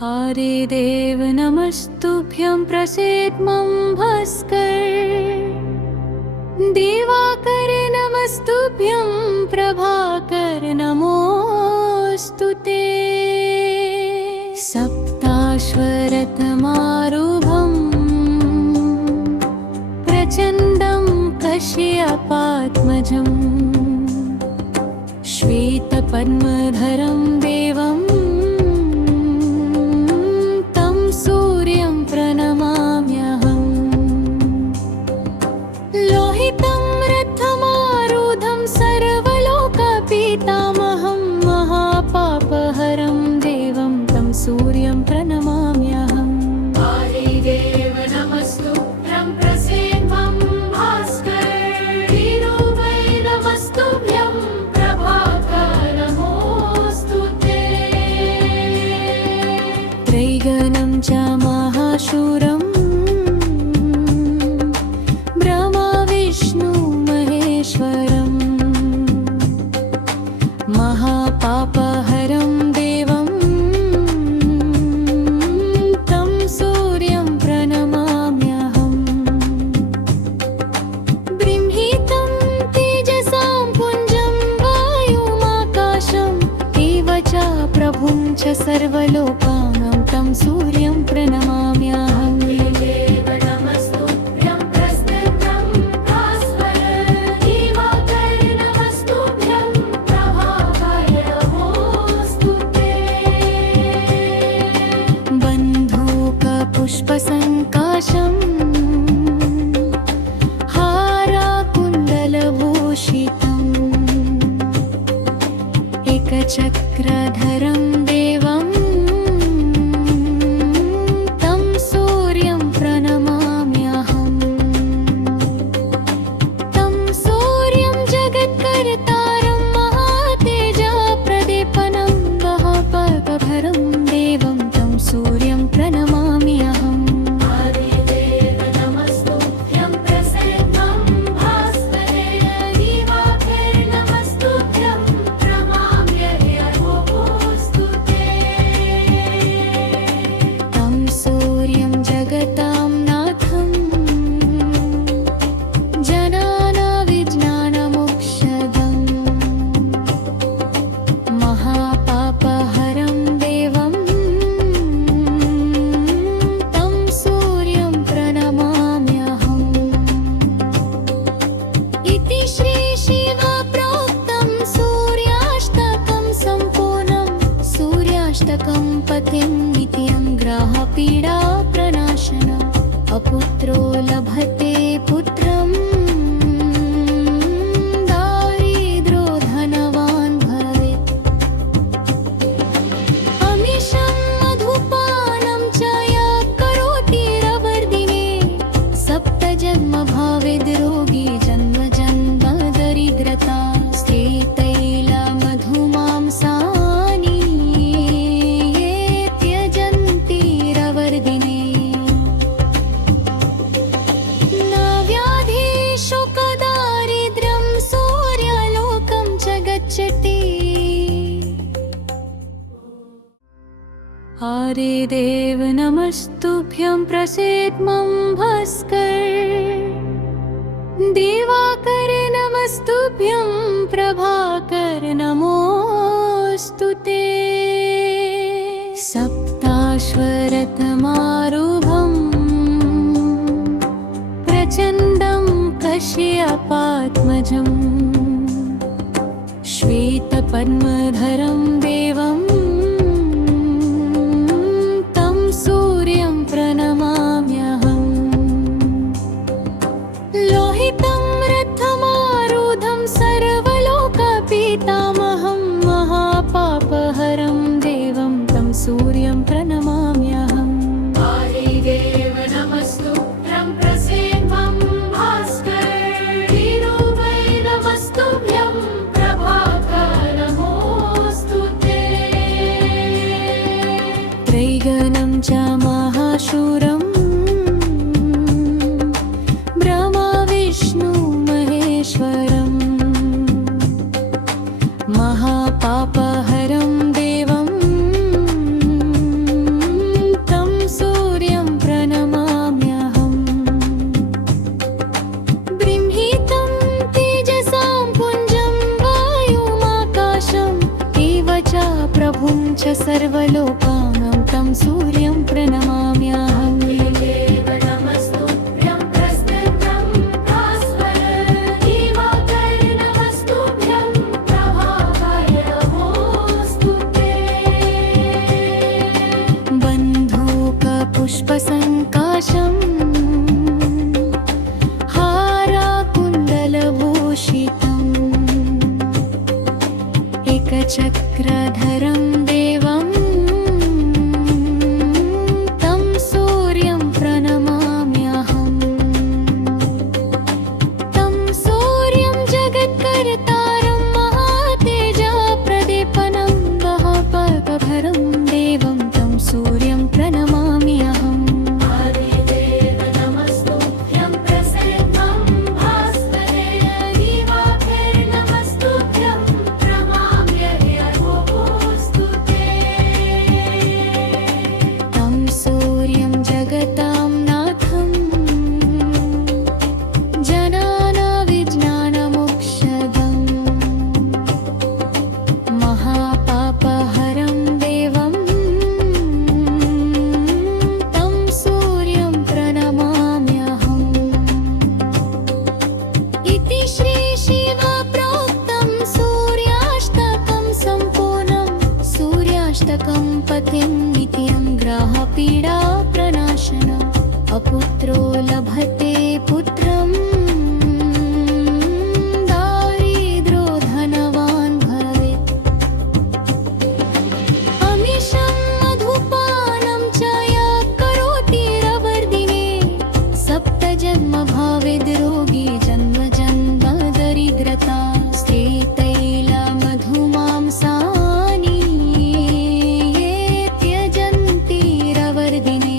आदिदेव नमस्तुभ्यं प्रसीद मम भास्कर। दिवाकर नमस्तुभ्यं प्रभाकर नमोऽस्तुते। सप्ताश्वरथमारूढं प्रचण्डं कश्यपात्मजं श्वेतपद्मधरं देवं तं सूर्यं प्रणमाम्यहम्। लोहितं रथमारूढं सर्वलोकपितामहं महापापहरं देवं तं सूर्यं प्रणमाम्यहम्। आदिदेव नमस्तुभ्यं प्रसीद मम भास्कर। धीरूपै नमस्तुभ्यं प्रभाकर नमोऽस्तुते। त्रैगणं च महाशूरं ब्रह्मा विष्णु महेश्वरं महापापहरं देवं तं सूर्यं प्रणमाम्यहम्। बृंहितं तेजसां पुञ्जं वायुमाकाशम् एव च प्रभुं च सर्वलोकानां तं सूर्यं प्रणमाम्यहम्। आदिदेव नमस्तुभ्यं प्रसीदं भास्कर। दिवाकर नमस्तुभ्यं प्रभाकर नमोऽस्तुते। बन्धूकपुष्पसङ्काशं हाराकुण्डलभूषितम् एकचक्रधरं देवं तं सूर्यं प्रणमाम्यहम्। तं सूर्यं जगत्कर्तारं महातेजप्रदीपनं महापापहरं देवं तं सूर्यं प्रणमाम्यहम्। आदिदेव नमस्तुभ्यं प्रसीदं भास्कर। दिवाकर नमस्तुभ्यं प्रणाम्यहमोऽस्तुते। तं सूर्यं जगतां नाथं जनानाविज्ञानमोक्षदम् महापापहरं देवं तं सूर्यं प्रणमाम्यहम्। इति श्री शिवप्रोक्तं सूर्याष्टकं सम्पूर्णं। सूर्याष्टकं पठेन् नित्यं ग्रहपीडा प्रणाशनम्। अपुत्रो लभते पुत्रं दारिद्रो धनवान् भवेत्। अमीशं मधुपानं च यः करोति रवर्दिने सप्तजन्म भवेद् रोगी जन्म जन्म दरिद्रता। स्त्रीतैलमधुमांसानि ये त्यजन्ति रवर्दिने न व्याधि शोकदारिद्र्यं सूर्यलोकं च गच्छति। आदिदेव नमस्तुभ्यं प्रसीद मम भास्कर। दिवाकर नमस्तुभ्यं प्रभाकर नमोऽस्तुते। सप्ताश्वरथमारूढं प्रचण्डं कश्यपात्मजं श्वेतपद्मधरं देवं तं सूर्यं प्रणमाम्यहम्। लोहितं रथमारूढं सर्वलोकपितामहं महापापहरं देवं तं सूर्यं प्रणमाम्यहम्। आदिदेव नमस्तुभ्यं प्रसीद मम भास्कर। धीरूपै नमस्तुभ्यं प्रभाकर नमोऽस्तुते। त्रैगणं च महाशूरं ब्रह्मा विष्णु महेश्वरं महापापहरं देवं सर्वलोकानां तं सूर्यं प्रणमाम्यहम् देव नमस्तुभ्यं प्रस्थितं भास्कर दिवाकर नमस्तुभ्यं प्रभाकर नमोऽस्तु ते बन्धूकपुष्पसङ्काशम् हाराकुण्डलभूषितम् एकचक्रधरं देवं तं सूर्यं प्रणमाम्यहम् तं सूर्यं जगत्कर्तारं महातेजप्रदीपनं महापल्कभरं देवं तं सूर्यं प्रणमाम्यहम् आदिदेव नमस्तुभ्यं प्रसेनं भास्करे दिवाकर नमस्तुभ्यं प्रमाम्यहमोऽस्तु ते तं सूर्यं जगतां नाथं जनानाविज्ञानमोक्षदम् महापापहरं देवं तं सूर्यं प्रणमाम्यहम् इति श्री शिवप्रोक्तं सूर्याष्टकं सम्पूर्णं सूर्याष्टकं पठितं नित्यं ग्रहपीडा प्रणाशनम् अपुत्रो लभते पुत्रं दारिद्रो धनवान् भवेत् अमिषं मधुपानं च यः करोति रवर्दिने सप्तजन्म भवेद् रोगी जन्म जन्म दरिद्रता स्त्रीतैलमधुमांसानि ये त्यजन्ति रवर्दिने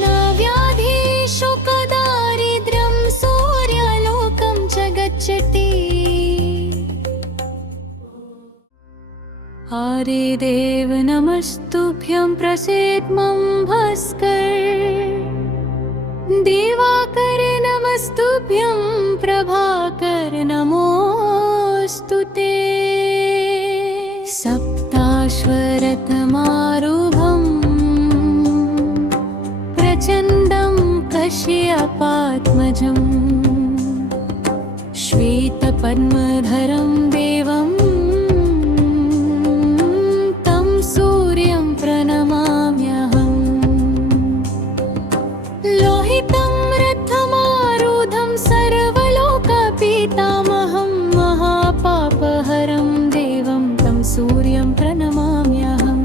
न व्याधि शोकदारिद्र्यं सूर्यलोकं च गच्छति आदिदेव नमस्तुभ्यं प्रसीद्मं भास्कर दिवाकर नमस्तुभ्यं प्रभाकर नमोऽस्तु ते सप्ताश्वरथमारूढं प्रचण्डं कश्यपात्मजम् श्वेतपद्मधरं देवं तं सूर्यं प्रणमाम्यहम् लोहितं रथमारूढं सर्वलोकपितामहं महापापहरं देवं तं सूर्यं प्रणमाम्यहम्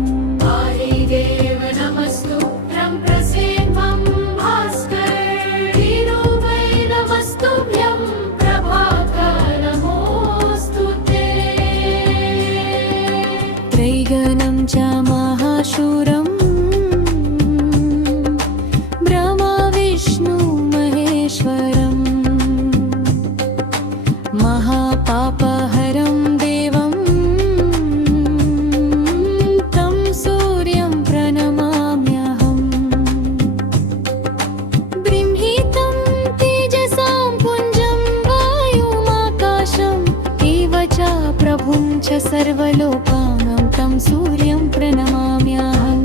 आदिदेव नमस्तुभ्यं प्रसेनं भास्कर दिवाकर नमस्तुभ्यं प्रभाकर नमोऽस्तु ते त्रैगणं च महाशूरम् ब्रह्मा विष्णु महेश्वरम् महापापहरं देवं तं सूर्यं प्रणमाम्यहम् बृंहितं तेजसां पुञ्जं वायुमाकाशम् एव च प्रभुं च सर्वलोकानां तं सूर्यं प्रणमाम्यहम्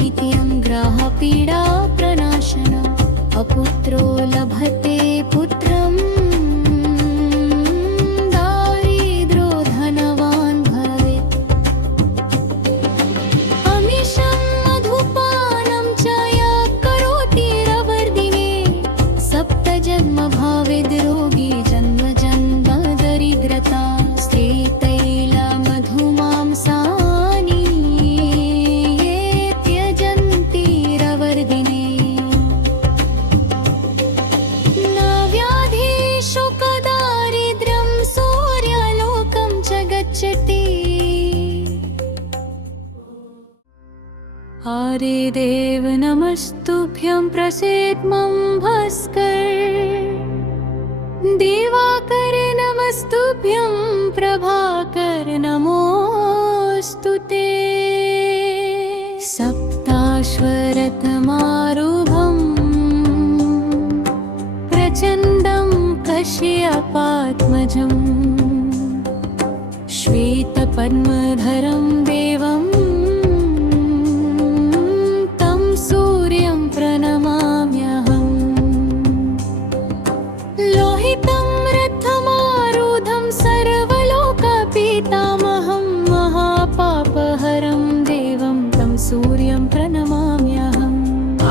नित्यं ग्राहपीडा प्रणाशन अपुत्रो लभते पुत्रं दारिद्रो धनवान् भवेत् अमिषं मधुपानं च यः करोति रवर्दिने सप्तजन्म भवेद् रोगी जन्म जन्म दरिद्रता स्त्रीतैल मधुमांसानि ये त्यजन्ति रवर्दिने न व्याधि शोकदारिद्र्यं सूर्यालोकं च गच्छति हरे देव नमस्तुभ्यं प्रसीद मम भास्कर दिवाकर नमस्तुभ्यं प्रभाकर नमोऽस्तु ते सप्ताश्वरथमारूढं प्रचण्डं कश्यपात्मजं श्वेतपद्मधरं देवं तं सूर्यं प्रणमाम्यहम् लोहितं रथमारूढं सर्वलोकपितामहं महापापहरं देवं तं सूर्यं प्रणमाम्यहम्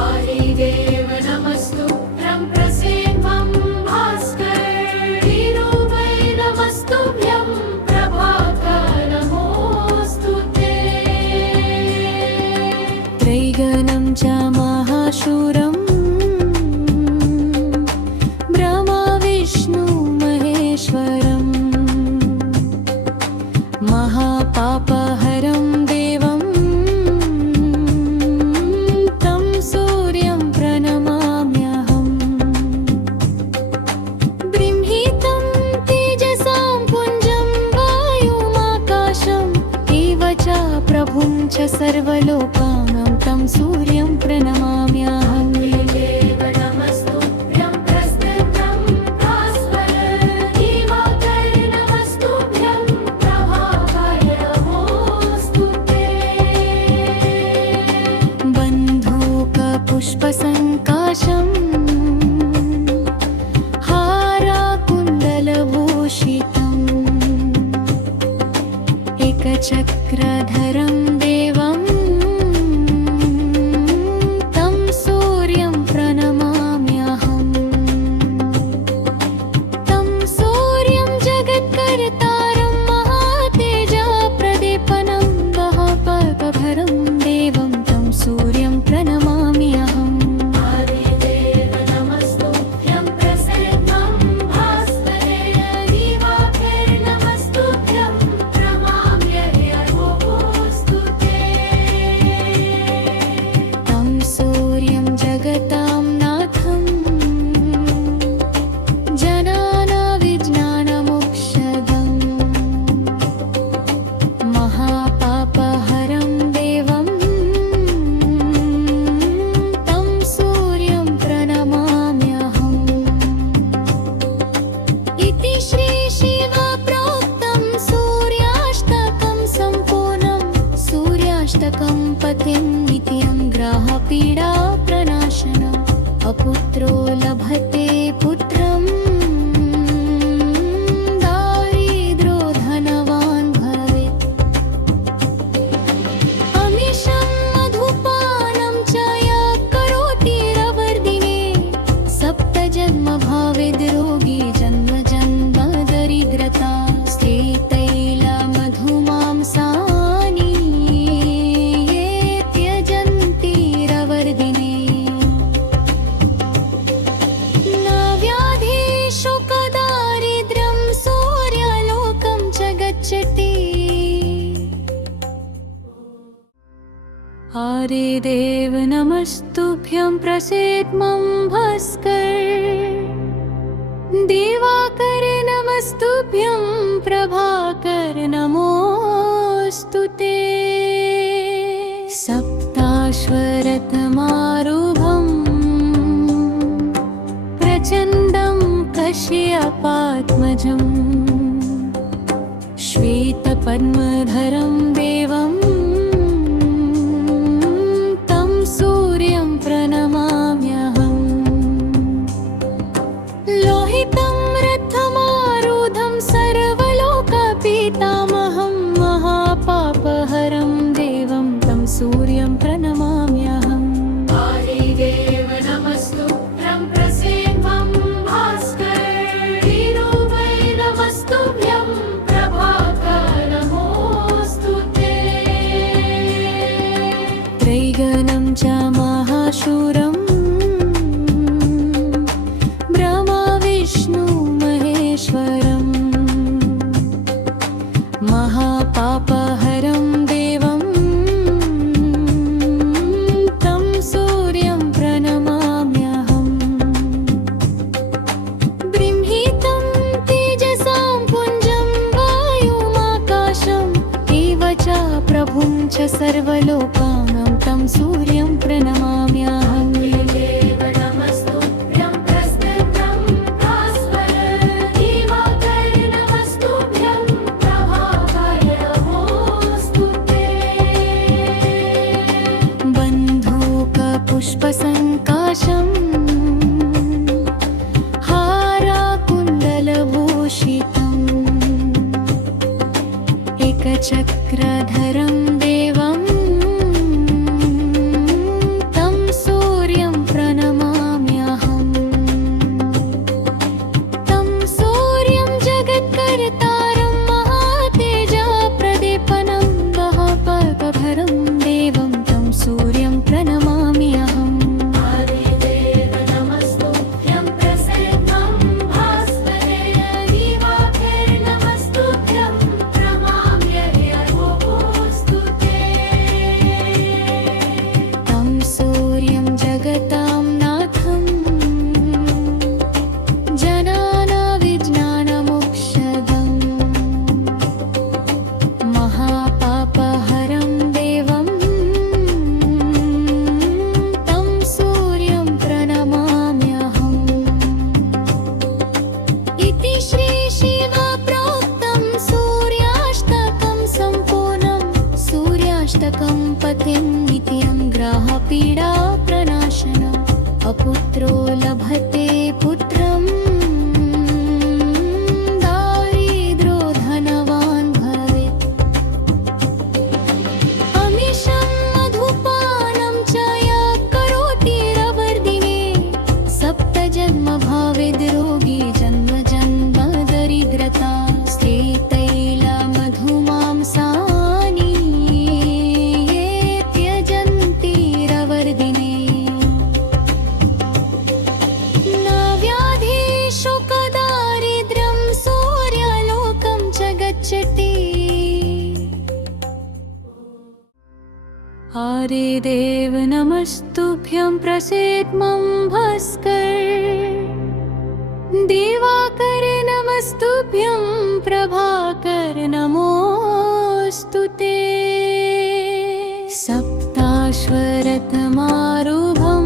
आदिदेव नमस्तुभ्यं प्रसीदं भास्कर वीरूपै नमस्तुभ्यं प्रभाकर नमोऽस्तु ते त्रैगणं च महाशूरं ब्रह्मा विष्णु महेश्वरं महापापहरं देवं तं सूर्यं प्रणमाम्यहम् बृंहितं तेजसां पुञ्जं वायुमाकाशम् एव च प्रभुं च सर्वलोकानां तं सूर्यं प्रणमाम्यहम् देव नमस्तुभ्यं प्रसीदं भास्कर दिवाकर नमस्तुभ्यं प्रभाकर नमोऽस्तु ते बन्धूकपुष्पसङ्काशं हाराकुण्डलभूषितम् एकचक्रधरं देवं तं सूर्यं प्रणमाम्यहम् तं सूर्यं जगत्कर्तारं महातेजप्रदीपनं दहपकभरं देवं तं सूर्यं प्रणमाम्यहम् आदिदेव नमस्तुभ्यं प्रसीदं भास्कर दिवाकर नमस्तुभ्यं प्रणमाम्यहमोऽस्तु ते तं सूर्यं जगतां नाथं जनानाविज्ञानमोक्षदम् महापापहरं देवं तं सूर्यं प्रणमाम्यहम् इति श्री शिवप्रोक्तं सूर्याष्टकं सम्पूर्णं सूर्याष्टकं पठेन् नित्यं ग्राहपीडा प्रणाशन अपुत्रो लभते पुत्रं दारिद्रो धनवान् भवेत् अमिषं मधुपानं च यः करोति रवर्दिने सप्तजन्म भवेद् रोगी जन्म जन्म दरिद्रता स्त्रीतैल मधुमांसानि ये त्यजन्ति रवर्दिने न व्याधि शोकदारिद्र्यं सूर्यालोकं च गच्छति हरे देव नमस्तुभ्यं प्रसीद मम भास्कर दिवाकर नमस्तुभ्यं प्रभाकर नमोऽस्तु ते सप्ताश्वरथमारूढं प्रचण्डं कश्यपात्मजं श्वेतपद्मधरं देवं तं महाशूरम् ब्रह्मा विष्णु महेश्वरम् महापापहरं देवं तं सूर्यं प्रणमाम्यहम् बृंहितं तेजसां पुञ्जं वायुमाकाशम् एव च प्रभुं च सर्वलोकानां तं सूर्यं प्रणमाम्यहम् देव नमस्तुभ्यं प्रस्थितं भास्कर दिवाकर नमस्तुभ्यं प्रभाकर नमोऽस्तु ते बन्धूकपुष्पसङ्काशम् हाराकुण्डलभूषितम् एकचक्रधरं देवं तं सूर्यं प्रणमाम्यहम् तं सूर्यं जगत्कर्तारं महातेजप्रदीपनं महापापहरं देवं तं सूर्यं प्रणमाम्यहम् आदिदेव नमस्तुभ्यं प्रसेनं भास्करे दिवाकर नमस्तुभ्यं प्रमाम्यहमोऽस्तु ते तं सूर्यं जगतां नाथं जनानाविज्ञानमोक्षदम् महापापहरं देवं तं सूर्यं प्रणमाम्यहम् इति श्री शिवप्रोक्तं सूर्याष्टकं सम्पूर्णं सूर्याष्टकं पतिं नित्यं ग्रहपीडा प्रणाशन अपुत्रो लभते पुत्रं दारिद्रो धनवान् भवेत् अमिषं मधुपानं च यः करोति रवर्दिने सप्तजन्म भवेद् रोगी जन्म जन्म दरिद्रता स्त्रीतैलमधुमांसानि ये त्यजन्ति रवर्दिने न व्याधि शोकदारिद्र्यं सूर्यलोकं च गच्छति आदिदेव नमस्तुभ्यं प्रसीद मम भास्कर दिवाकर नमस्तुभ्यं प्रभाकर नमोऽस्तु ते सप्ताश्वरथमारूढं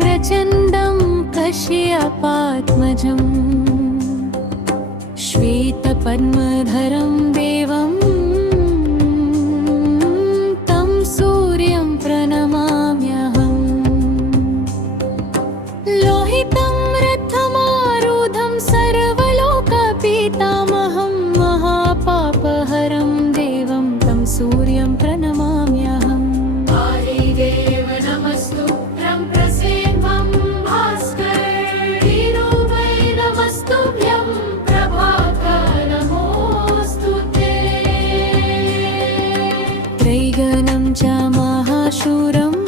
प्रचण्डं कश्यपात्मजम् श्वेतपद्मधरं देवं तं सूर्यं प्रणमाम्यहम् लोहितं रथमारूढं सर्वलोकपितामहं महापापहरं देवं तं सूर्यं प्रणमाम्यहम् आदिदेव नमस्तुभ्यं प्रसेनं भास्कर दिवाकर नमस्तुभ्यं प्रभाकर नमोऽस्तु ते त्रैगणं च महाशूरम्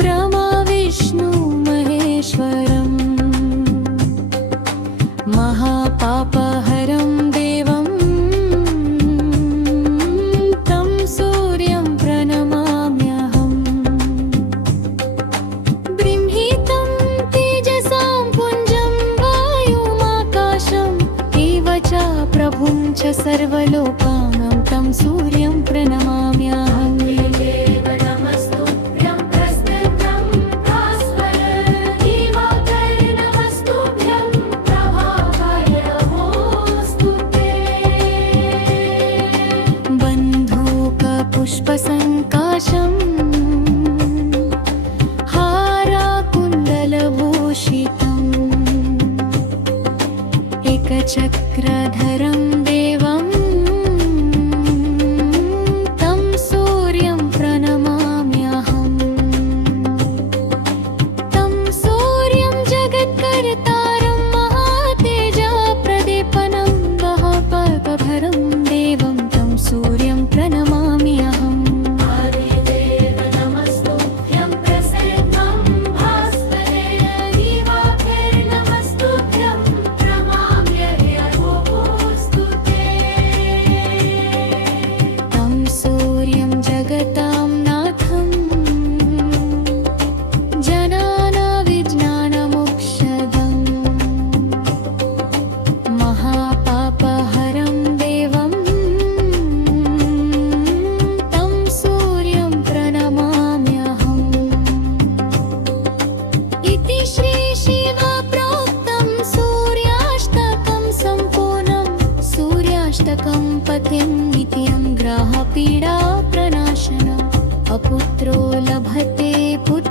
ब्रह्मा विष्णु महेश्वरम् महापापहरं देवं तं सूर्यं प्रणमाम्यहम् बृंहितं तेजसां पुञ्जं वायुमाकाशम् एव च प्रभुं च सर्वलोकानां तं सूर्यं प्रणमाम्यहम् अपुत्रो लभते पुत्रं